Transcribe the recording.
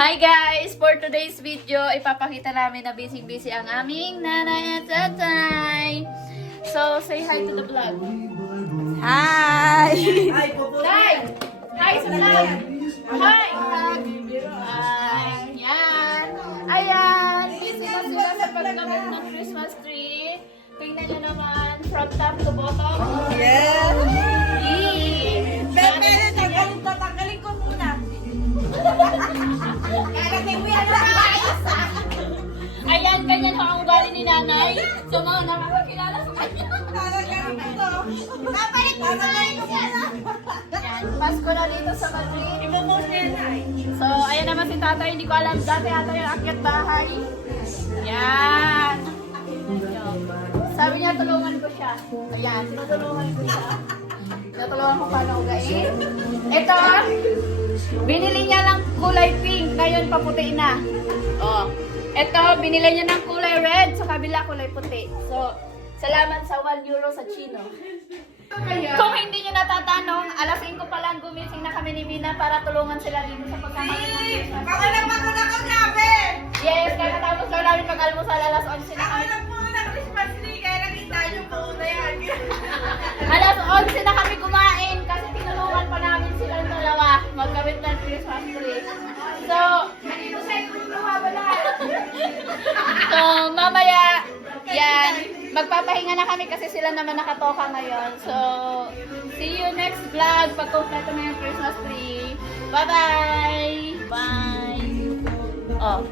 Hi guys! For today's video, ipapakita namin na busy-busy ang aming nanay at tatay. So, say hi to the vlog. Hi! Hi! Hi sa vlog! Hi! Hi! Yan! Ayan! Busy na sila sa paggamit ng Christmas tree. Tingnan nyo naman, from top to bottom. Yes! Yee! Tatanggalin ko muna. Karating mo yan Ayan, ganyan ho ang ugali ni nanay. So, mga nakakakilala sa kanya. Tatanggalin ko muna. Yan, Pasko na dito sa Madrid. So, ayan naman si tatay. Hindi ko alam. Dati ata yung akyat bahay. Yan. Sabi niya, tulungan ko siya. Ayan, tinutulungan ko siya. Tinutulungan ko paano ugain. Ito, binili niya lang kulay pink. Ngayon, paputi na. Oh. Ito, binili niya ng kulay red. Sa kabila, kulay puti. So, salamat sa 1 euro sa Chino. Kung hindi nyo natatanong, alas 5 pa lang gumising na kami ni Mina para tulungan sila dito sa pagkakain ng Christmas. Pakalamang ko na ko, grabe! Yes, kaya natapos lang namin pag-almusal, alas 11 na kami. Pakalamang ko na Christmas tree, kaya nakita yung pauna yan. Alas 11 na kami kumain kasi tinulungan pa namin silang dalawa magkabit ng Christmas tree. So, so mamaya, yan, magpapahinga na kami kasi sila naman nakatoka ngayon. So, see you next vlog pag kompleto na yung Christmas tree. Bye-bye! Bye! Oh.